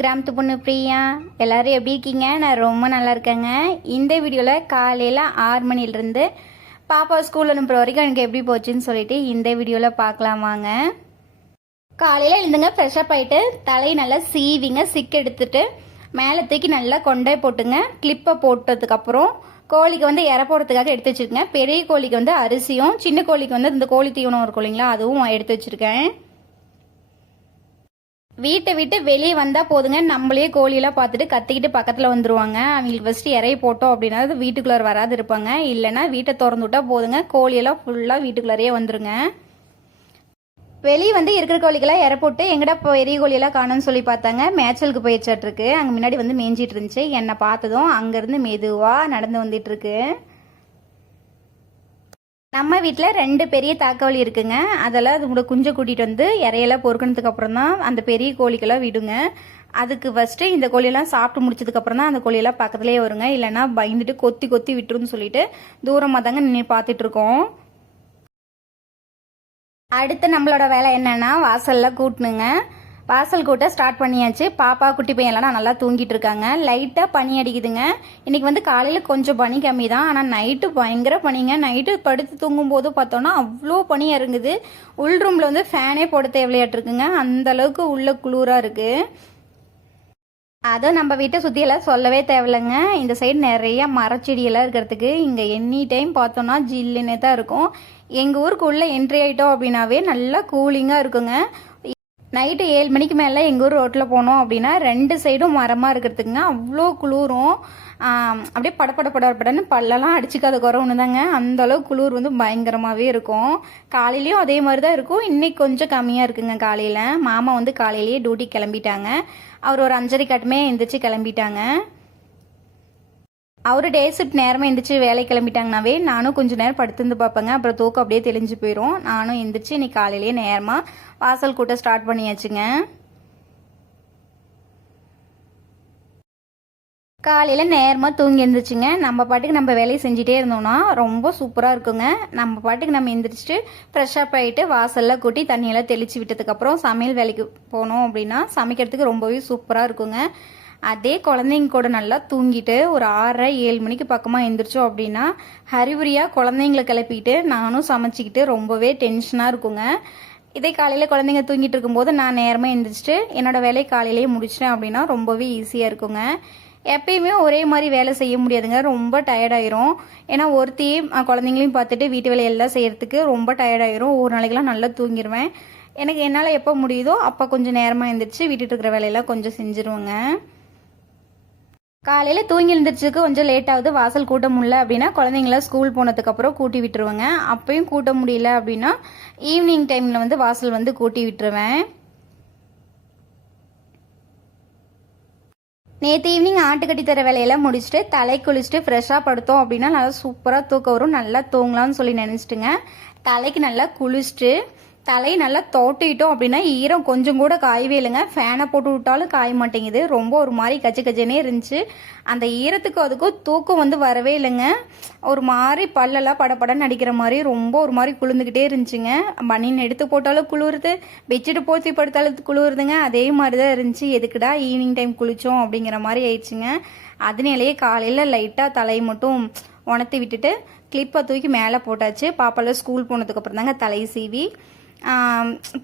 கிராமத்து பொண்ணு பிரியா. எல்லோரும் எப்படி இருக்கீங்க? நான் ரொம்ப நல்லா இருக்கேங்க. இந்த வீடியோவில் காலையில் ஆறு மணிலேருந்து பாப்பா ஸ்கூல் அனுப்புகிற வரைக்கும் எனக்கு எப்படி போச்சுன்னு சொல்லிட்டு இந்த வீடியோவில் பார்க்கலாம் வாங்க. காலையில் எழுந்துங்க ஃப்ரெஷ்ஷப் ஆகிட்டு தலையை நல்லா சீவிங்க சிக் எடுத்துட்டு மேலே தூக்கி நல்லா கொண்டே போட்டுங்க. கிளிப்பை போட்டதுக்கப்புறம் கோழிக்கு வந்து இற போடுறதுக்காக எடுத்து வச்சுருக்கேன். பெரிய கோழிக்கு வந்து அரிசியும் சின்ன கோழிக்கு வந்து இந்த கோழி தீவனம் இருக்கும் இல்லைங்களா அதுவும் எடுத்து வச்சுருக்கேன். வீட்டை விட்டு வெளியே வந்தால் போதுங்க. நம்மளே கோழியெல்லாம் பார்த்துட்டு கத்திக்கிட்டு பக்கத்தில் வந்துருவாங்க. அவங்களுக்கு ஃபஸ்ட்டு இறைய போட்டோம் அப்படின்னா அது வீட்டுக்குள்ளார வராது இருப்பாங்க. இல்லைன்னா வீட்டை திறந்து விட்டா போதுங்க. கோழியெல்லாம் ஃபுல்லாக வீட்டுக்குள்ளாரையே வந்துருங்க. வெளியே வந்து இருக்கிற கோழிக்கெல்லாம் இற போட்டு எங்கடா பெரிய கோழியெல்லாம் காணும்னு சொல்லி பார்த்தாங்க. மேய்ச்சலுக்கு போயிடுச்சாட்ருக்கு அங்கே முன்னாடி வந்து மேய்ஞ்சிட்டு இருந்துச்சு. என்னை பார்த்ததும் அங்கேருந்து மெதுவாக நடந்து வந்துட்டு இருக்கு. நம்ம வீட்டில் ரெண்டு பெரிய தாக்கோழி இருக்குங்க. அதெல்லாம் அது குஞ்சை கூட்டிகிட்டு வந்து இறையெல்லாம் பொறுக்கினதுக்கு அப்புறம் தான் அந்த பெரிய கோழிக்கெல்லாம் விடுங்க. அதுக்கு ஃபஸ்ட்டு இந்த கோழியெல்லாம் சாப்பிட்டு முடிச்சதுக்கப்புறம் தான் அந்த கோழியெல்லாம் பக்கத்துலேயே வருங்க. இல்லைன்னா பயந்துட்டு கொத்தி கொத்தி விட்டுருன்னு சொல்லிட்டு தூரமாக தாங்க நின்று பார்த்துட்ருக்கோம் அடுத்து நம்மளோட வேலை என்னென்னா வாசலில் கூட்டணுங்க வாசல் கூட்ட ஸ்டார்ட் பண்ணியாச்சு. பாப்பா குட்டி பையன்லாம் நல்லா தூங்கிட்டு இருக்காங்க. லைட்டாக பனி அடிக்குதுங்க. இன்னைக்கு வந்து காலையில் கொஞ்சம் பனி கம்மி தான். ஆனால் நைட்டு பயங்கர பனிங்க. நைட்டு படுத்து தூங்கும் போது பார்த்தோன்னா அவ்வளோ பனி இறங்குது. உள் ரூமில் வந்து ஃபேனே போட தேவையாட்டிருக்குங்க. அந்த அளவுக்கு உள்ள குளிராக இருக்குது அதுவும் நம்ம வீட்டை சுற்றியெல்லாம் சொல்லவே தேவையில்லைங்க. இந்த சைடு நிறைய மரச்செடியெல்லாம் இருக்கிறதுக்கு இங்கே எனி டைம் பார்த்தோன்னா ஜில்லுன்னே தான் இருக்கும். எங்கள் ஊருக்குள்ளே என்ட்ரி ஆகிட்டோம் அப்படின்னாவே நல்லா கூலிங்காக இருக்குங்க. நைட்டு ஏழு மணிக்கு மேலே எங்கள் ஊர் ரோட்டில் போனோம் அப்படின்னா ரெண்டு சைடும் மரமாக இருக்கிறதுக்குங்க. அவ்வளோ குளிரும். அப்படியே படப்பட படப்படன்னு பல்லெல்லாம் அடிச்சுக்காத குறை ஒன்று தாங்க அந்தளவு குளிர் வந்து பயங்கரமாகவே இருக்கும். காலையிலையும் அதே மாதிரி தான் இருக்கும். இன்னைக்கு கொஞ்சம் கம்மியாக இருக்குங்க காலையில். மாமா வந்து காலையிலேயே டியூட்டி கிளம்பிட்டாங்க. அவர் ஒரு அஞ்சரை காட்டுமே எந்திரிச்சு கிளம்பிட்டாங்க. அவர் டே ஷிஃப்ட் நேரமாக எந்திரிச்சு வேலை கிளம்பிட்டாங்கனாவே நானும் கொஞ்சம் நேரம் படுத்துருந்து பார்ப்பேங்க. அப்புறம் தூக்கம் அப்படியே தெளிஞ்சு போயிடும் நானும் எந்திரிச்சு இன்னைக்கு காலையிலேயே நேரமாக வாசல் கூட்ட ஸ்டார்ட் பண்ணியாச்சுங்க. காலையில் நேரமாக தூங்கி எழுந்திரிச்சுங்க நம்ம பாட்டுக்கு நம்ம வேலையை செஞ்சுட்டே இருந்தோம்னா ரொம்ப சூப்பராக இருக்குங்க. நம்ம பாட்டுக்கு நம்ம எந்திரிச்சிட்டு ஃப்ரெஷ்ஷப் ஆகிட்டு வாசலில் கூட்டி தண்ணியெல்லாம் தெளித்து விட்டதுக்கப்புறம் சமையல் வேலைக்கு போனோம் அப்படின்னா சமைக்கிறதுக்கு ரொம்பவே சூப்பராக இருக்குங்க. அதே குழந்தைங்க கூட நல்லா தூங்கிட்டு ஒரு ஆறரை ஏழு மணிக்கு பக்கமாக எழுந்திரிச்சோம் அப்படின்னா ஹரிபுரியாக குழந்தைங்கள கிளப்பிட்டு நானும் சமைச்சிக்கிட்டு ரொம்பவே டென்ஷனாக இருக்குங்க. இதே காலையில் குழந்தைங்க தூங்கிட்டு இருக்கும்போது நான் நேரமாக எழுந்திரிச்சிட்டு என்னோட வேலையை காலையிலேயே முடிச்சிட்டேன் அப்படின்னா ரொம்பவே ஈஸியாக இருக்குங்க. எப்பயுமே ஒரே மாதிரி வேலை செய்ய முடியாதுங்க. ரொம்ப டயர்டாயிரும் ஏன்னா ஒருத்தையும் குழந்தைங்களையும் பார்த்துட்டு வீட்டு வேலையெல்லாம் செய்கிறதுக்கு ரொம்ப டயர்டாயிரும் ஒரு நாளைக்கெல்லாம் நல்லா தூங்கிடுவேன் எனக்கு என்னால் எப்போ முடியுதோ அப்போ கொஞ்சம் நேரமாக எழுந்திரிச்சு வீட்டுட்டு இருக்கிற வேலையெல்லாம் கொஞ்சம் செஞ்சுருவேங்க. காலையில் தூங்கி எழுந்திரிச்சுக்கு கொஞ்சம் லேட்டாகுது வாசல் கூட்ட முடியல அப்படின்னா குழந்தைங்கள ஸ்கூல் போனதுக்கப்புறம் கூட்டி விட்டுருவேங்க. அப்பயும் கூட்ட முடியல அப்படின்னா ஈவினிங் டைமில் வந்து வாசல் வந்து கூட்டி விட்டுருவேன். நேற்று ஈவினிங் ஆட்டுக்கட்டி தர வேலையெல்லாம் முடிச்சுட்டு தலை குளிச்சுட்டு ஃப்ரெஷ்ஷாக படுத்தோம் அப்படின்னா நல்லா சூப்பராக தூக்கம் வரும். நல்லா தூங்கலாம்னு சொல்லி நினச்சிட்டுங்க. தலைக்கு நல்லா குளிச்சுட்டு தலையை நல்லா தோட்டிட்டோம் அப்படின்னா ஈரம் கொஞ்சம் கூட காயவே இல்லைங்க. ஃபேனை போட்டு விட்டாலும் காய மாட்டேங்குது. ரொம்ப ஒரு மாதிரி கச்ச கச்சனே இருந்துச்சு. அந்த ஈரத்துக்கும் அதுக்கும் தூக்கம் வந்து வரவே இல்லைங்க. ஒரு மாதிரி பல்லெல்லாம் படபடன்னு அடிக்கிற மாதிரி ரொம்ப ஒரு மாதிரி குளிர்ந்துக்கிட்டே இருந்துச்சுங்க. பனின் எடுத்து போட்டாலும் குளிருது. பெட்ஷீட் போத்தி படுத்தாலும் குளிருதுங்க. அதே மாதிரி தான் இருந்துச்சு. எதுக்குடா ஈவினிங் டைம் குளித்தோம் அப்படிங்கிற மாதிரி ஆயிடுச்சுங்க. அதனாலேயே காலையில் லைட்டாக தலையை மட்டும் உணர்த்தி விட்டுட்டு கிளிப்பை தூக்கி மேலே போட்டாச்சு. பாப்பாலாம் ஸ்கூல் போனதுக்கப்புறம் தாங்க தலை சீவி.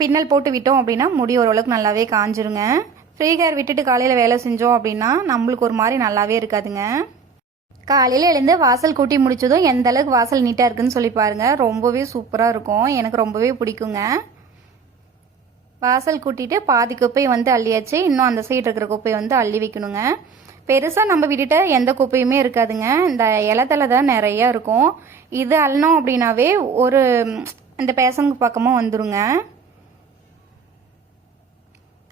பின்னல் போட்டு விட்டோம் அப்படின்னா முடி ஓரளவுக்கு நல்லாவே காஞ்சிருங்க. ஃப்ரீ ஹேர் விட்டுட்டு காலையில் வேலை செஞ்சோம் அப்படின்னா நம்மளுக்கு ஒரு மாதிரி நல்லாவே இருக்காதுங்க. காலையில் எழுந்து வாசல் கூட்டி முடிச்சதும் எந்த அளவுக்கு வாசல் நீட்டாக இருக்குன்னு சொல்லி பாருங்கள் ரொம்பவே சூப்பராக இருக்கும். எனக்கு ரொம்பவே பிடிக்குங்க. வாசல் கூட்டிட்டு பாதி குப்பையை வந்து அள்ளியாச்சு. இன்னும் அந்த சைடு இருக்கிற குப்பையை வந்து அள்ளி வைக்கணுங்க. பெருசாக நம்ம விட்டுட்ட எந்த குப்பையுமே இருக்காதுங்க. இந்த இலத்தலை தான் நிறையா இருக்கும். இது அள்ளணும் அப்படின்னாவே ஒரு அந்த இந்த பக்கமாக வந்துடுங்க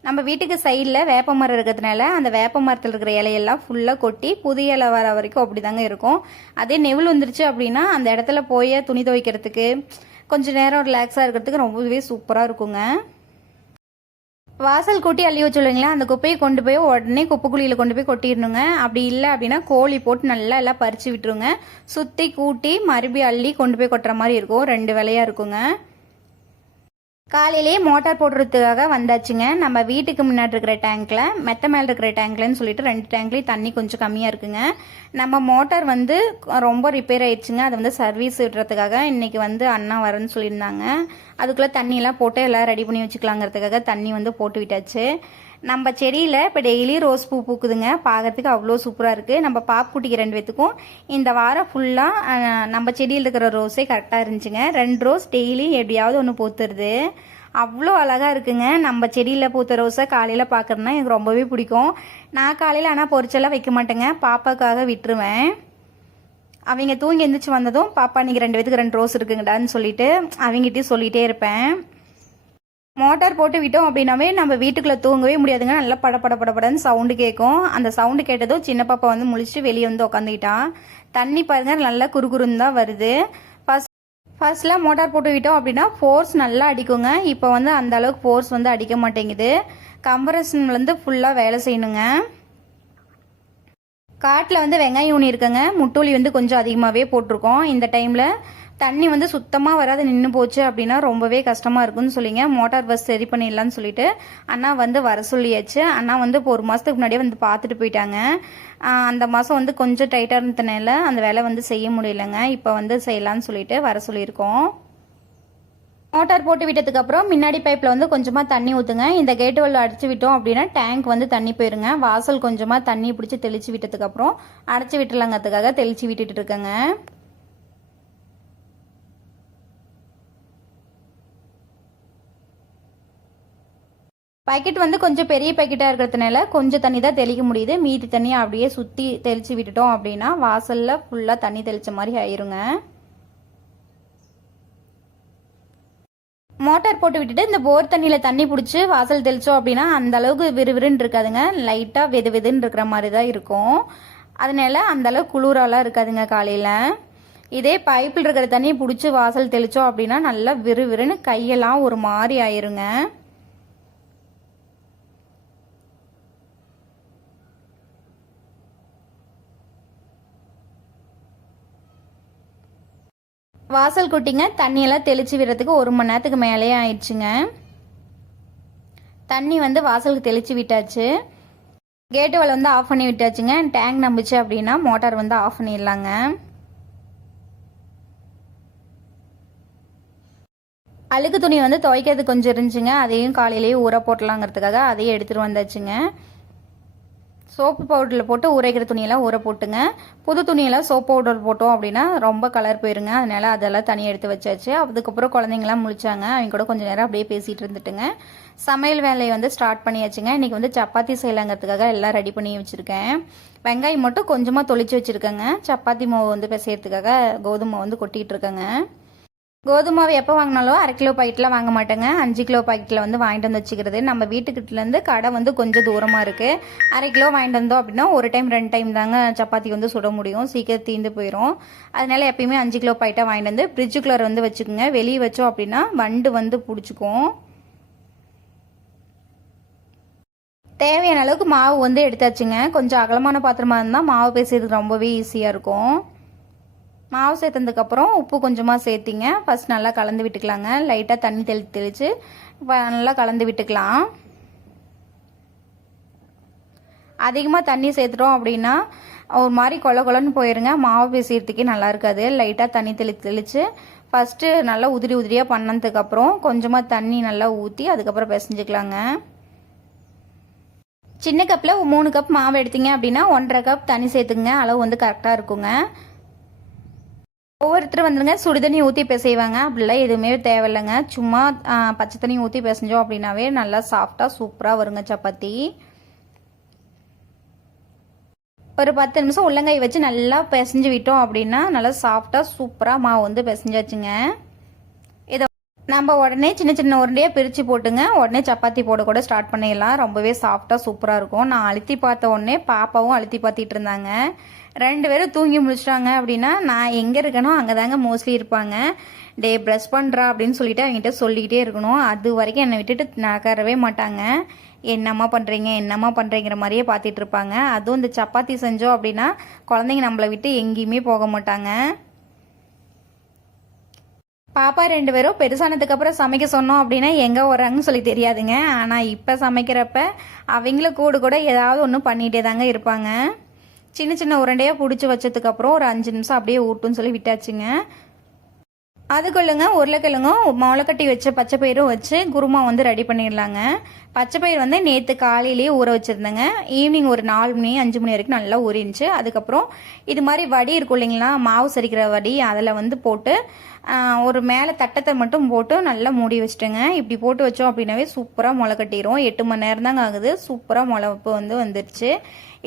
நம்ம வீட்டுக்கு சைடில் வேப்ப மரம் இருக்கிறதுனால அந்த வேப்ப மரத்தில் இருக்கிற இலையெல்லாம் ஃபுல்லாக கொட்டி புது இலை வர வரைக்கும் அப்படி தாங்க இருக்கும். அதே நெவில் வந்துருச்சு அப்படின்னா அந்த இடத்துல போய் துணி துவைக்கிறதுக்கு கொஞ்சம் நேரம் ரிலாக்ஸாக இருக்கிறதுக்கு ரொம்பவே சூப்பராக இருக்குங்க. வாசல் கூட்டி அள்ளி வச்சுள்ளீங்களா அந்த குப்பையை கொண்டு போய் உடனே குப்பைக்குழியில் கொண்டு போய் கொட்டிடணுங்க. அப்படி இல்லை அப்படின்னா கோழி போட்டு நல்லா எல்லாம் பறித்து விட்டுருங்க. சுற்றி கூட்டி மறுபடியும் அள்ளி கொண்டு போய் கொட்டுற மாதிரி இருக்கும். ரெண்டு வேலையாக இருக்குங்க. காலையிலேயே மோட்டார் போடுறதுக்காக வந்தாச்சுங்க. நம்ம வீட்டுக்கு முன்னாடி இருக்கிற டேங்க்கில் மெத்த மேலே இருக்கிற டேங்க்லன்னு சொல்லிட்டு ரெண்டு டேங்க்லேயும் தண்ணி கொஞ்சம் கம்மியாக இருக்குங்க. நம்ம மோட்டார் வந்து ரொம்ப ரிப்பேர் ஆயிடுச்சுங்க. அதை வந்து சர்வீஸ் விடுறதுக்காக இன்றைக்கி வந்து அண்ணா வரேன்னு சொல்லியிருந்தாங்க. அதுக்குள்ளே தண்ணியெல்லாம் போட்டு எல்லாம் ரெடி பண்ணி வச்சுக்கலாங்கிறதுக்காக தண்ணி வந்து போட்டு விட்டாச்சு. நம்ம செடியில் இப்போ டெய்லி ரோஸ் பூ பூக்குதுங்க. பார்க்கறதுக்கு அவ்வளோ சூப்பராக இருக்குது நம்ம பாப்புக்குட்டிக்கு ரெண்டு பேத்துக்கும் இந்த வாரம் ஃபுல்லாக நம்ம செடியில் இருக்கிற ரோஸே கரெக்டாக இருந்துச்சுங்க. ரெண்டு ரோஸ் டெய்லி எப்படியாவது ஒன்று பூத்துருது அவ்வளோ அழகாக இருக்குங்க. நம்ம செடியில் பூத்த ரோஸை காலையில் பார்க்குறதுனா எனக்கு ரொம்பவே பிடிக்கும். நான் காலையில் ஆனால் பொரிச்செல்லாம் வைக்க மாட்டேங்க. பாப்பாக்காக விட்டுருவேன். அவங்க தூங்கி எந்திரிச்சு வந்ததும் பாப்பா இன்றைக்கி ரெண்டு பேத்துக்கு ரெண்டு ரோஸ் இருக்குங்கடான்னு சொல்லிட்டு அவங்ககிட்டயும் சொல்லிகிட்டே இருப்பேன். மோட்டார் போட்டு விட்டோம் அப்படின்னாவே நம்ம வீட்டுக்குள்ளே தூங்கவே முடியாதுங்க. நல்லா பட பட படபடன்னு சவுண்டு கேட்கும் அந்த சவுண்டு கேட்டதும் சின்ன பாப்பா வந்து முழிச்சிட்டு வெளியே வந்து உட்காந்துக்கிட்டான் தண்ணி பாருங்க நல்லா குறுகுறுன்னு தான் வருது ஃபர்ஸ்ட் ஃபர்ஸ்ட்லாம் மோட்டார் போட்டு விட்டோம் அப்படின்னா ஃபோர்ஸ் நல்லா அடிக்குங்க. இப்போ வந்து அந்த அளவுக்கு ஃபோர்ஸ் வந்து அடிக்க மாட்டேங்குது. கம்பரசன் வந்து ஃபுல்லாக வேலை செய்யணுங்க. காட்டில் வந்து வெங்காயம் ஊனி இருக்குங்க. முட்டுளி வந்து கொஞ்சம் அதிகமாகவே போட்டிருக்கோம். இந்த டைமில் தண்ணி வந்து சுத்தமாக வராது நின்று போச்சு அப்படின்னா ரொம்பவே கஷ்டமாக இருக்குன்னு சொல்லிங்க. மோட்டார் பஸ் சரி பண்ணிடலான்னு சொல்லிட்டு அண்ணா வந்து வர சொல்லியாச்சு. அண்ணா வந்து இப்போ ஒரு மாதத்துக்கு முன்னாடியே வந்து பார்த்துட்டு போயிட்டாங்க. அந்த மாதம் வந்து கொஞ்சம் டைட்டாக இருந்ததுனால அந்த வேலை வந்து செய்ய முடியலங்க. இப்போ வந்து செய்யலான்னு சொல்லிட்டு வர சொல்லியிருக்கோம். மோட்டார் போட்டு விட்டதுக்கு அப்புறம் முன்னாடி பைப்பில் வந்து கொஞ்சமாக தண்ணி ஊற்றுங்க இந்த கேட்டு வல்ல அடிச்சு விட்டோம் அப்படின்னா டேங்க் வந்து தண்ணி போயிருங்க. வாசல் கொஞ்சமாக தண்ணி பிடிச்சி தெளிச்சு விட்டதுக்கப்புறம் அடைச்சி விட்டுலாங்கிறதுக்காக தெளிச்சு விட்டுட்டு இருக்கேங்க. பாக்கெட் வந்து கொஞ்சம் பெரிய பாக்கெட்டாக இருக்கிறதுனால கொஞ்சம் தண்ணி தான் தெளிக்க முடியுது. மீதி தண்ணியை அப்படியே சுற்றி தெளித்து விட்டுட்டோம் அப்படின்னா வாசலில் ஃபுல்லாக தண்ணி தெளித்த மாதிரி ஆயிருங்க. மோட்டார் போட்டு விட்டுட்டு இந்த போர் தண்ணியில் தண்ணி பிடிச்சி வாசல் தெளித்தோம் அப்படின்னா அந்த அளவுக்கு விறுவிறுன்னு இருக்காதுங்க. லைட்டாக வெது வெதுன்னு இருக்கிற மாதிரி தான் இருக்கும். அதனால அந்தளவுக்கு குளிராலாம் இருக்காதுங்க காலையில். இதே பைப்பில் இருக்கிற தண்ணியை பிடிச்சி வாசல் தெளித்தோம் அப்படின்னா நல்லா விறுவிறுன்னு கையெல்லாம் ஒரு மாதிரி ஆயிருங்க. வாசல் குட்டிங்க. தண்ணியெல்லாம் தெளித்து விடுறதுக்கு ஒரு மணி நேரத்துக்கு மேலேயே ஆயிடுச்சுங்க. தண்ணி வந்து வாசலுக்கு தெளித்து விட்டாச்சு. கேட்டு வலை வந்து ஆஃப் பண்ணி விட்டாச்சுங்க. டேங்க் நம்பிச்சு அப்படின்னா மோட்டார் வந்து ஆஃப் பண்ணிடலாங்க. அழுக்கு துணி வந்து துவைக்கிறது கொஞ்சம் இருந்துச்சுங்க. அதையும் காலையிலேயே ஊற போட்டலாங்கிறதுக்காக அதையும் எடுத்துகிட்டு வந்தாச்சுங்க. சோப்பு பவுடரில் போட்டு உரைக்கிற துணியெல்லாம் ஊற போட்டுங்க. புது துணியெல்லாம் சோப் பவுடர் போட்டோம் அப்படின்னா ரொம்ப கலர் போயிருங்க. அதனால அதெல்லாம் தனியாக எடுத்து வச்சாச்சு. அதுக்கப்புறம் குழந்தைங்களாம் முழிச்சாங்க. அவங்க கூட கொஞ்சம் நேரம் அப்படியே பேசிகிட்டு இருந்துட்டுங்க. சமையல் வேலையை வந்து ஸ்டார்ட் பண்ணியாச்சுங்க. இன்றைக்கி வந்து சப்பாத்தி செய்யலாங்கிறதுக்காக எல்லாம் ரெடி பண்ணி வச்சுருக்கேன். வெங்காயம் மட்டும் கொஞ்சமாக தொளிச்சு வச்சுருக்கேங்க. சப்பாத்தி மாவு வந்து பிசையறதுக்காக கோதுமை வந்து கொட்டிகிட்டு இருக்கேங்க. கோதுமாவை எப்போ வாங்கினாலும் அரை கிலோ பாக்கெட்லாம் வாங்க மாட்டேங்க. அஞ்சு கிலோ பாக்கெட்டில் வந்து வாங்கிட்டு வந்து வச்சுக்கிறது. நம்ம வீட்டுக்கிட்டேருந்து கடை வந்து கொஞ்சம் தூரமாக இருக்குது அரை கிலோ வாங்கிட்டு வந்தோம் அப்படின்னா ஒரு டைம் ரெண்டு டைம் தாங்க சப்பாத்தி வந்து சுட முடியும். சீக்கிரம் தீந்து போயிடும் அதனால எப்பயுமே அஞ்சு கிலோ பாக்கெட்டாக வாங்கிட்டு வந்து ஃப்ரிட்ஜுக்குள்ளே வந்து வச்சுக்கோங்க. வெளியே வச்சோம் அப்படின்னா வண்டு வந்து பிடிச்சிக்கும். தேவையான அளவுக்கு மாவு வந்து எடுத்தாச்சுங்க. கொஞ்சம் அகலமான பாத்திரமாக இருந்தால் மாவு பேசுறதுக்கு ரொம்பவே ஈஸியாக இருக்கும். மாவு சேர்த்ததுக்கப்புறம் உப்பு கொஞ்சமாக சேர்த்திங்க. ஃபஸ்ட் நல்லா கலந்து விட்டுக்கலாங்க. லைட்டாக தண்ணி தெளி தெளித்து நல்லா கலந்து விட்டுக்கலாம். அதிகமாக தண்ணி சேர்த்துட்டோம் அப்படின்னா ஒரு மாதிரி கொல கொலன்னு போயிருங்க. மாவு பேசுறதுக்கே நல்லா இருக்காது. லைட்டாக தண்ணி தெளி தெளித்து ஃபஸ்ட்டு நல்லா உதிரி உதிரியாக பண்ணதுக்கப்புறம் கொஞ்சமாக தண்ணி நல்லா ஊற்றி அதுக்கப்புறம் பிசைஞ்சுக்கலாங்க. சின்ன கப்பில் மூணு கப் மாவு எடுத்தீங்க அப்படின்னா ஒன்றரை கப் தண்ணி சேர்த்துக்குங்க. அளவு வந்து கரெக்டாக இருக்குங்க. ஒவ்வொருத்தர் வந்துருங்க சுடுதண்ணி ஊற்றி பிசைவாங்க. அப்படிலாம் எதுவுமே தேவையில்லைங்க. சும்மா பச்சை தண்ணி ஊற்றி பிசைஞ்சோம் அப்படின்னாவே நல்லா சாஃப்டாக சூப்பராக வருங்க சப்பாத்தி. ஒரு பத்து நிமிஷம் உள்ளங்காய் வச்சு நல்லா பிசைஞ்சு விட்டோம் அப்படின்னா நல்லா சாஃப்டாக சூப்பராக மாவு வந்து பிசைஞ்சாச்சுங்க. நம்ம உடனே சின்ன சின்ன உருண்டையாக பிரித்து போட்டுங்க. உடனே சப்பாத்தி போட கூட ஸ்டார்ட் பண்ணிடலாம். ரொம்பவே சாஃப்டாக சூப்பராக இருக்கும். நான் அழுத்தி பார்த்த உடனே பாப்பாவும் அழுத்தி பார்த்திட்டு இருந்தாங்க. ரெண்டு பேரும் தூங்கி முடிச்சிட்டாங்க அப்படின்னா நான் எங்கே இருக்கேனோ அங்கே தாங்க மோஸ்ட்லி இருப்பாங்க. டே ப்ரெஷ் பண்ணுறா அப்படின்னு சொல்லிட்டு அவங்ககிட்ட சொல்லிக்கிட்டே இருக்கணும். அது வரைக்கும் என்னை விட்டுட்டு நகரவே மாட்டாங்க. என்னம்மா பண்ணுறீங்க என்னம்மா பண்ணுறீங்கிற மாதிரியே பார்த்துட்டு இருப்பாங்க. அதுவும் இந்த சப்பாத்தி செஞ்சோம் அப்படின்னா குழந்தைங்க நம்மளை விட்டு எங்கேயுமே போக மாட்டாங்க. பாப்பா ரெண்டு பேரும் பெருசானதுக்கு அப்புறம் சமைக்க சொன்னோம் அப்படின்னா எங்கே வர்றாங்கன்னு சொல்லி தெரியாதுங்க. ஆனால் இப்போ சமைக்கிறப்ப அவங்கள கூட கூட ஏதாவது ஒன்று பண்ணிகிட்டே தாங்க இருப்பாங்க. சின்ன சின்ன உருண்டையாக பிடிச்சி வச்சதுக்கப்புறம் ஒரு அஞ்சு நிமிஷம் அப்படியே ஊட்டுன்னு சொல்லி விட்டாச்சுங்க. அதுக்குள்ளுங்க உருளைக்கிழங்கும் முளைக்கட்டி வச்ச பச்சை பயிரும் வச்சு குருமா வந்து ரெடி பண்ணிடலாங்க. பச்சை பயிர் வந்து நேற்று காலையிலேயே ஊற வச்சுருந்தேங்க. ஈவினிங் ஒரு நாலு மணி அஞ்சு மணி வரைக்கும் நல்லா ஊறிஞ்சி அதுக்கப்புறம் இது மாதிரி வடி இருக்கும் இல்லைங்களா மாவு சரிக்கிற வடி அதில் வந்து போட்டு ஒரு மேலே தட்டத்தை மட்டும் போட்டு நல்லா மூடி வச்சுட்டேங்க. இப்படி போட்டு வச்சோம் அப்படின்னாவே சூப்பராக முளை கட்டிடும் எட்டு மணி நேரம் தாங்க ஆகுது. சூப்பராக முளைப்பு வந்து வந்துருச்சு.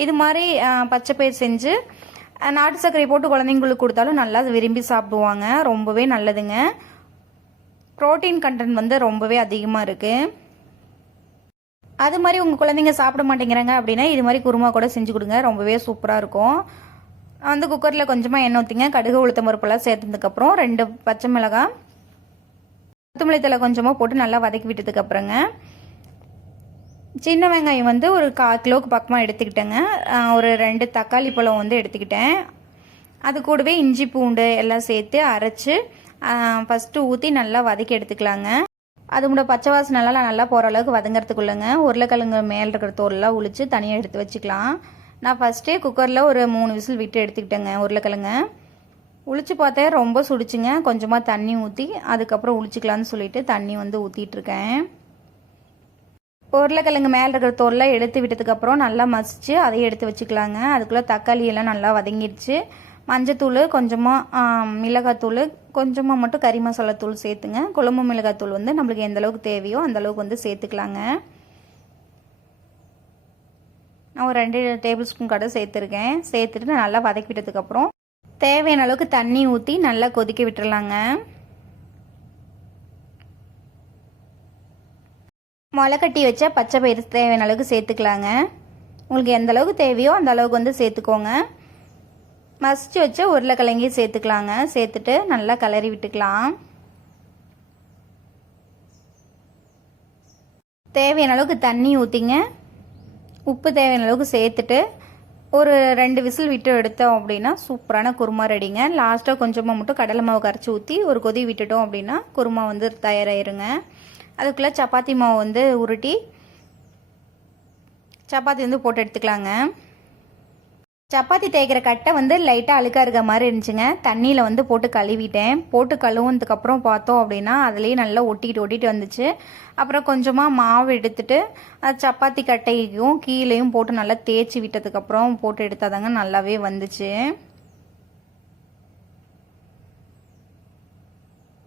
இது மாதிரி பச்சை பயிர் செஞ்சு நாட்டு சர்க்கரை போட்டு குழந்தைங்களுக்கு கொடுத்தாலும் நல்லா விரும்பி சாப்பிடுவாங்க. ரொம்பவே நல்லதுங்க. ப்ரோட்டீன் கண்டென்ட் வந்து ரொம்பவே அதிகமாக இருக்குது அது மாதிரி உங்கள் குழந்தைங்க சாப்பிட மாட்டேங்கிறாங்க அப்படின்னா இது மாதிரி குருமா கூட செஞ்சு கொடுங்க. ரொம்பவே சூப்பராக இருக்கும். வந்து குக்கரில் கொஞ்சமாக எண்ணெய் ஊற்றிங்க கடுகு உளுத்தம் பருப்பெல்லாம் சேர்த்ததுக்கப்புறம் ரெண்டு பச்சை மிளகாய் கொத்தமல்லி தலை கொஞ்சமாக போட்டு நல்லா வதக்கி விட்டதுக்கப்புறங்க சின்ன வெங்காயம் வந்து ஒரு கால் கிலோக்கு பக்கமாக எடுத்துக்கிட்டேங்க ஒரு ரெண்டு தக்காளி பழம் வந்து எடுத்துக்கிட்டேன். அது கூடவே இஞ்சி பூண்டு எல்லாம் சேர்த்து அரைச்சி ஃபஸ்ட்டு ஊற்றி நல்லா வதக்கி எடுத்துக்கலாங்க. அது கூட பச்சை வாசனைலாம் நல்லா போகிற அளவுக்கு வதங்கிறதுக்குள்ளேங்க உருளைக்கிழங்கு மேலே இருக்கிற தோல்லாம் உளிச்சு தனியாக எடுத்து வச்சுக்கலாம். நான் ஃபஸ்ட்டே குக்கரில் ஒரு மூணு விசில் விட்டு எடுத்துக்கிட்டேங்க உருளைக்கிழங்க. உளிச்சு பார்த்தேன் ரொம்ப சுடிச்சுங்க. கொஞ்சமாக தண்ணி ஊற்றி அதுக்கப்புறம் உளிச்சிக்கலான்னு சொல்லிட்டு தண்ணி வந்து ஊற்றிட்டுருக்கேன் உருளைக்கிழங்கு மேலே இருக்கிற தோல்லாம் எடுத்து விட்டதுக்கப்புறம் நல்லா மசிச்சு அதையும் எடுத்து வச்சுக்கலாங்க. அதுக்குள்ளே தக்காளி எல்லாம் நல்லா வதங்கிடுச்சு. மஞ்சத்தூள் கொஞ்சமாக மிளகாத்தூள் கொஞ்சமாக மட்டும் கறி மசாலா தூள் சேர்த்துங்க. குழம்பு மிளகாத்தூள் வந்து நம்மளுக்கு எந்த அளவுக்கு தேவையோ அந்த அளவுக்கு வந்து சேர்த்துக்கலாங்க. நான் ஒரு ரெண்டு டேபிள் ஸ்பூன் கடை சேர்த்துருக்கேன். சேர்த்துட்டு நல்லா வதக்கி விட்டதுக்கப்புறம் தேவையான அளவுக்கு தண்ணி ஊற்றி நல்லா கொதிக்க விட்டுறலாங்க. முளை கட்டி வச்ச பச்சை பயிறு தேவையான அளவுக்கு சேர்த்துக்கலாங்க. உங்களுக்கு எந்த அளவுக்கு தேவையோ அந்த அளவுக்கு வந்து சேர்த்துக்கோங்க. மசிச்சு வச்ச உருளைக்கிழங்கி சேர்த்துக்கலாங்க. சேர்த்துட்டு நல்லா கிளறி விட்டுக்கலாம். தேவையான அளவுக்கு தண்ணி ஊற்றிங்க உப்பு தேவையான அளவுக்கு சேர்த்துட்டு ஒரு ரெண்டு விசில் விட்டு எடுத்தோம் அப்படின்னா சூப்பரான குருமா ரெடிங்க. லாஸ்ட்டாக கொஞ்சமாக மட்டும் கடலை மாவு கரைச்சி ஊற்றி ஒரு கொதி விட்டுட்டோம் அப்படின்னா குருமா வந்து தயாராகிருங்க அதுக்குள்ளே சப்பாத்தி மாவு வந்து உருட்டி சப்பாத்தி வந்து போட்டு எடுத்துக்கலாங்க. சப்பாத்தி தேய்க்கிற கட்டை வந்து லைட்டாக அழுக்காக இருக்க மாதிரி இருந்துச்சுங்க. தண்ணியில் வந்து போட்டு கழுவிட்டேன். போட்டு கழுவுனதுக்கப்புறம் பார்த்தோம் அப்படின்னா அதுலேயே நல்லா ஒட்டிக்கிட்டு ஒட்டிட்டு வந்துச்சு. அப்புறம் கொஞ்சமாக மாவு எடுத்துட்டு சப்பாத்தி கட்டையும் கீழேயும் போட்டு நல்லா தேய்ச்சி விட்டதுக்கப்புறம் போட்டு எடுத்தாதாங்க நல்லாவே வந்துச்சு.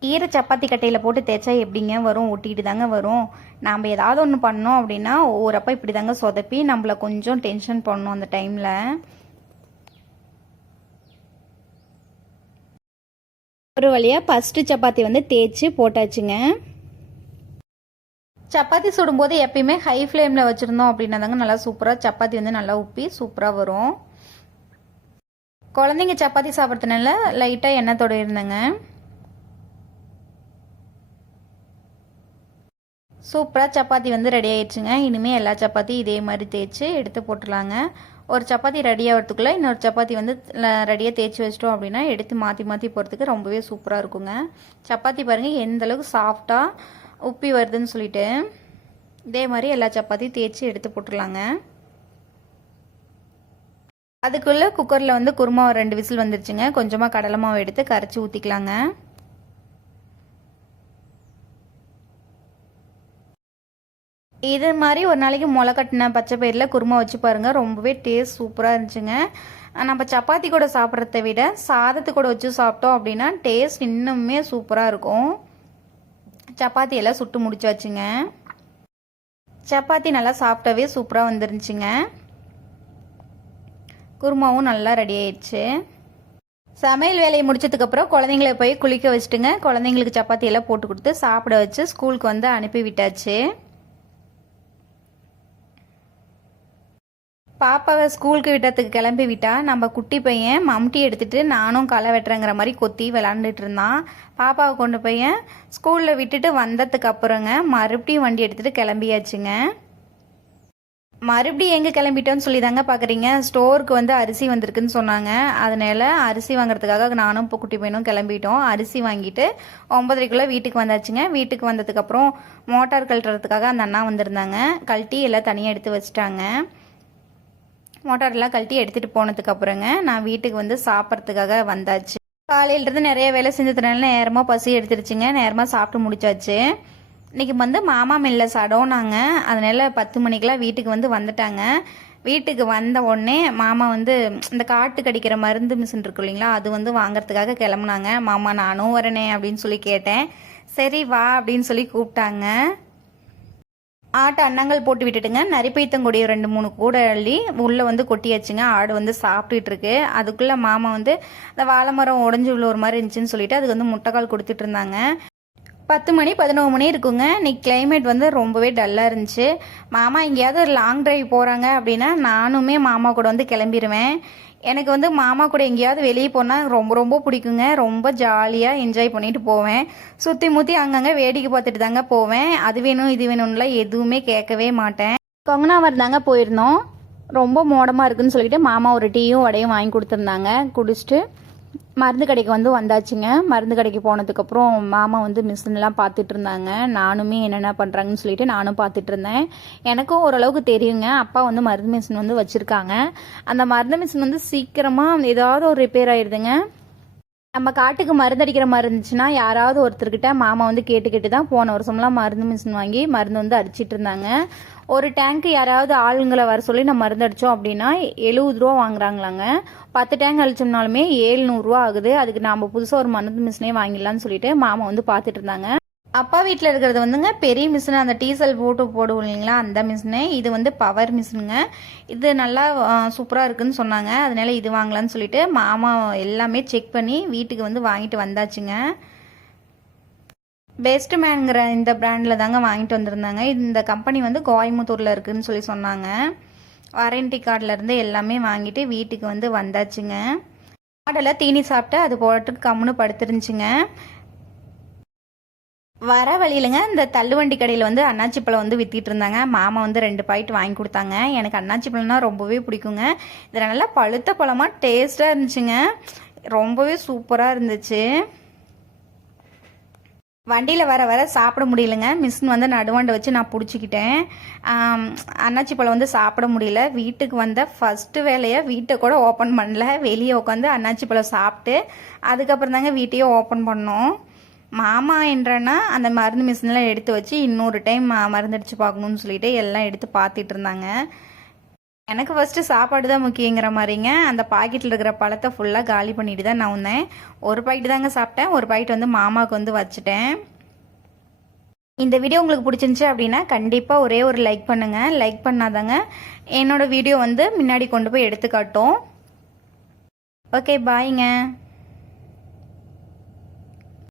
ஈர சப்பாத்தி கட்டையில் போட்டு தேய்ச்சா எப்படிங்க வரும்? ஒட்டிட்டு தாங்க வரும். நாம் ஏதாவது ஒன்று பண்ணோம் அப்படின்னா ஒவ்வொருப்ப இப்படி தாங்க சொதப்பி நம்மளை கொஞ்சம் டென்ஷன் பண்ணணும் அந்த டைமில் ஒரு வழியாக ஃபஸ்ட்டு சப்பாத்தி வந்து தேய்ச்சி போட்டாச்சுங்க. சப்பாத்தி சுடும்போது எப்பயுமே ஹை ஃப்ளேமில் வச்சுருந்தோம் அப்படின்னா தாங்க நல்லா சூப்பராக சப்பாத்தி வந்து நல்லா உப்பி சூப்பராக வரும். குழந்தைங்க சப்பாத்தி சாப்பிட்றதுனால லைட்டாக எண்ணெய் தொட சூப்பராக சப்பாத்தி வந்து ரெடி ஆயிடுச்சுங்க. இனிமேல் எல்லா சப்பாத்தியும் இதே மாதிரி தேய்ச்சி எடுத்து போட்டுடலாங்க. ஒரு சப்பாத்தி ரெடி ஆகிறதுக்குள்ளே இன்னொரு சப்பாத்தி வந்து ரெடியாக தேய்ச்சி வச்சிட்டோம் அப்படின்னா எடுத்து மாற்றி மாற்றி போகிறதுக்கு ரொம்பவே சூப்பராக இருக்குங்க. சப்பாத்தி பாருங்கள் எந்த அளவுக்கு சாஃப்டாக உப்பி வருதுன்னு சொல்லிட்டு. இதே மாதிரி எல்லா சப்பாத்தியும் தேய்ச்சி எடுத்து போட்டுடலாங்க. அதுக்குள்ளே குக்கரில் வந்து குருமா ரெண்டு விசில் வந்துருச்சுங்க. கொஞ்சமாக கடலை மாவு எடுத்து கரைச்சி ஊற்றிக்கலாங்க இது மாதிரி ஒரு நாளைக்கு முளை கட்டின பச்சை பயிரில் குருமா வச்சு பாருங்கள் ரொம்பவே டேஸ்ட் சூப்பராக இருந்துச்சுங்க. நம்ம சப்பாத்தி கூட சாப்பிட்றத விட சாதத்து கூட வச்சு சாப்பிட்டோம் அப்படின்னா டேஸ்ட் இன்னுமே சூப்பராக இருக்கும். சப்பாத்தி எல்லாம் சுட்டு முடிச்சாச்சுங்க. சப்பாத்தி நல்லா சாப்பிட்டவே சூப்பராக வந்துருந்துச்சுங்க. குருமாவும் நல்லா ரெடி ஆயிடுச்சு. சமையல் வேலையை முடிச்சதுக்கப்புறம் குழந்தைங்கள போய் குளிக்க வச்சுட்டுங்க. குழந்தைங்களுக்கு சப்பாத்தி எல்லாம் போட்டு கொடுத்து சாப்பிட வச்சு ஸ்கூலுக்கு வந்து அனுப்பி விட்டாச்சு. பாப்பாவை ஸ்கூலுக்கு விட்டதுக்கு கிளம்பி விட்டா நம்ம குட்டி பையன் மம்டி எடுத்துகிட்டு நானும் களை வெட்டுறேங்கிற மாதிரி கொத்தி விளாண்டுட்டு இருந்தான். பாப்பாவை கொண்டு பையன் ஸ்கூலில் விட்டுட்டு வந்ததுக்கு அப்புறங்க மறுபடியும் வண்டி எடுத்துகிட்டு கிளம்பியாச்சுங்க. மறுபடியும் எங்கே கிளம்பிட்டோன்னு சொல்லி தாங்க பார்க்குறீங்க ஸ்டோருக்கு வந்து அரிசி வந்திருக்குன்னு சொன்னாங்க. அதனால அரிசி வாங்குறதுக்காக நானும் இப்போ குட்டி பையனும் கிளம்பிட்டோம். அரிசி வாங்கிட்டு ஒம்பதரைக்குள்ளே வீட்டுக்கு வந்தாச்சுங்க. வீட்டுக்கு வந்ததுக்கப்புறம் மோட்டார் கழட்டுறதுக்காக அந்த அண்ணா வந்திருந்தாங்க. கழட்டி எல்லாம் தனியாக எடுத்து வச்சுட்டாங்க. மோட்டார்லாம் கழட்டி எடுத்துகிட்டு போனதுக்கப்புறங்க நான் வீட்டுக்கு வந்து சாப்பிட்றதுக்காக வந்தாச்சு. காலையிலேருந்து நிறைய வேலை செஞ்சதுனால நேரமாக பசி எடுத்துருச்சுங்க. நேரமாக சாப்பிட்டு முடிச்சாச்சு. இன்றைக்கி வந்து மாமா மில்ல சடோனாங்க. அதனால பத்து மணிக்கெலாம் வீட்டுக்கு வந்து வந்துட்டாங்க. வீட்டுக்கு வந்த உடனே மாமா வந்து இந்த காட்டு கடிக்கிற மருந்து மிஷின் இருக்கு இல்லைங்களா அது வந்து வாங்குறதுக்காக கிளம்புனாங்க. மாமா நானும் வரனே அப்படின்னு சொல்லி கேட்டேன். சரி வா அப்படின்னு சொல்லி கூப்பிட்டாங்க. ஆட்டை அன்னங்கள் போட்டு விட்டுட்டுங்க. நரிப்பைத்தங்கொடிய ரெண்டு மூணு கூட அள்ளி உள்ளே வந்து கொட்டியாச்சுங்க. ஆடு வந்து சாப்பிட்டுட்டு இருக்கு அதுக்குள்ளே மாமா வந்து அந்த வாழை மரம் உடஞ்சி உள்ள ஒரு மாதிரி இருந்துச்சுன்னு சொல்லிட்டு அதுக்கு வந்து முட்டைக்கால் கொடுத்துட்டு இருந்தாங்க பத்து மணி பதினோரு மணி இருக்குங்க. இன்னைக்கு கிளைமேட் வந்து ரொம்பவே டல்லாக இருந்துச்சு. மாமா எங்கேயாவது ஒரு லாங் டிரைவ் போகிறாங்க அப்படின்னா நானுமே மாமா கூட வந்து கிளம்பிடுவேன் எனக்கு வந்து மாமா கூட எங்கேயாவது வெளியே போனால் ரொம்ப ரொம்ப பிடிக்குங்க. ரொம்ப ஜாலியாக என்ஜாய் பண்ணிட்டு போவேன். சுற்றி முற்றி அங்கங்கே வேடிக்கை பார்த்துட்டு தாங்க போவேன். அது வேணும் இது வேணும்லாம் எதுவுமே கேட்கவே மாட்டேன். கொங்கனாவர் தாங்க போயிருந்தோம். ரொம்ப மோடமாக இருக்குன்னு சொல்லிட்டு மாமா ஒரு டீயும் வடையும் வாங்கி கொடுத்துருந்தாங்க. குடிச்சிட்டு மருந்து கடைக்கு வந்து வந்தாச்சுங்க. மருந்து கடைக்கு போனதுக்கப்புறம் மாமா வந்து மிஷின்லாம் பார்த்துட்டு இருந்தாங்க நானுமே என்னென்ன பண்ணுறாங்கன்னு சொல்லிட்டு நானும் பார்த்துட்டு இருந்தேன் எனக்கும் ஓரளவுக்கு தெரியுங்க. அப்பா வந்து மருந்து மிஷின் வந்து வச்சுருக்காங்க. அந்த மருந்து மிஷின் வந்து சீக்கிரமாக ஏதாவது ஒரு ரிப்பேர் ஆயிடுதுங்க. நம்ம காட்டுக்கு மருந்து அடிக்கிற மாதிரி இருந்துச்சுன்னா யாராவது ஒருத்தர்கிட்ட மாமா வந்து கேட்டு கேட்டு தான் போன வருஷம்லாம் மருந்து மிஷின் வாங்கி மருந்து வந்து அடிச்சிட்டு இருந்தாங்க. ஒரு டேங்க்கு யாராவது ஆளுங்களை வர சொல்லி நம்ம மருந்து அடித்தோம் அப்படின்னா எழுபது ரூபா வாங்குறாங்களாங்க. பத்து டேங்க் அழிச்சோம்னாலுமே ஏழ்நூறுரூவா ஆகுது. அதுக்கு நாம் புதுசாக ஒரு மருந்து மிஷினே வாங்கிடலாம்னு சொல்லிட்டு மாமா வந்து பார்த்துட்டு இருந்தாங்க. அப்பா வீட்டில் இருக்கிறது வந்துங்க பெரிய மிஷின் அந்த டீசல் போட்டு போடுவோம் இல்லைங்களா அந்த மிஷினு இது வந்து பவர் மிஷினுங்க இது நல்லா சூப்பராக இருக்குன்னு சொன்னாங்க. அதனால இது வாங்கலாம்னு சொல்லிட்டு மாமா எல்லாமே செக் பண்ணி வீட்டுக்கு வந்து வாங்கிட்டு வந்தாச்சுங்க. பெஸ்ட் மேனுங்கிற இந்த பிராண்டில் தாங்க வாங்கிட்டு வந்திருந்தாங்க. இந்த கம்பெனி வந்து கோயம்புத்தூரில் இருக்குதுன்னு சொல்லி சொன்னாங்க. வாரண்டி கார்டிலேருந்து எல்லாமே வாங்கிட்டு வீட்டுக்கு வந்து வந்தாச்சுங்க. மாடலை தீனி சாப்பிட்டு அது போட்டு கம்முன்னு படுத்துருந்துச்சுங்க. வர வழியிலங்க இந்த தள்ளுவண்டி கடையில் வந்து அண்ணாச்சி பழம் வந்து வித்திட்டு இருந்தாங்க. மாமா வந்து ரெண்டு பாயிண்ட் வாங்கி கொடுத்தாங்க. எனக்கு அண்ணாச்சி பழம்னா ரொம்பவே பிடிக்குங்க. இதில் நல்லா பழுத்த பழமாக டேஸ்ட்டாக இருந்துச்சுங்க. ரொம்பவே சூப்பராக இருந்துச்சு. வண்டியில் வர வர சாப்பிட முடியலங்க. மிஷின் வந்து நடுவாண்டை வச்சு நான் பிடிச்சிக்கிட்டேன். அன்னாச்சி பழம் வந்து சாப்பிட முடியல. வீட்டுக்கு வந்த ஃபஸ்ட்டு வேலையை வீட்டை கூட ஓப்பன் பண்ணல. வெளியே உட்காந்து அன்னாச்சி பழம் சாப்பிட்டு அதுக்கப்புறம் தாங்க வீட்டையே ஓப்பன் பண்ணோம். மாமா என்றனா அந்த மருந்து மிஷின்லாம் எடுத்து வச்சு இன்னொரு டைம் மருந்து அடித்து பார்க்கணுன்னு சொல்லிட்டு எல்லாம் எடுத்து பார்த்துட்டு இருந்தாங்க. எனக்கு ஃபஸ்ட்டு சாப்பாடு தான் முக்கியங்கிற மாதிரிங்க. அந்த பாக்கெட்டில் இருக்கிற பழத்தை ஃபுல்லாக காலி பண்ணிட்டு தான் நான் வந்தேன். ஒரு பாக்கெட் தாங்க சாப்பிட்டேன். ஒரு பாக்கெட் வந்து மாமாவுக்கு வந்து வச்சுட்டேன். இந்த வீடியோ உங்களுக்கு பிடிச்சிருந்துச்சி அப்படின்னா கண்டிப்பாக ஒரே ஒரு லைக் பண்ணுங்கள் லைக் பண்ணாதாங்க. என்னோடய வீடியோ வந்து முன்னாடி கொண்டு போய் எடுத்துக்காட்டும். ஓகே பாய்ங்க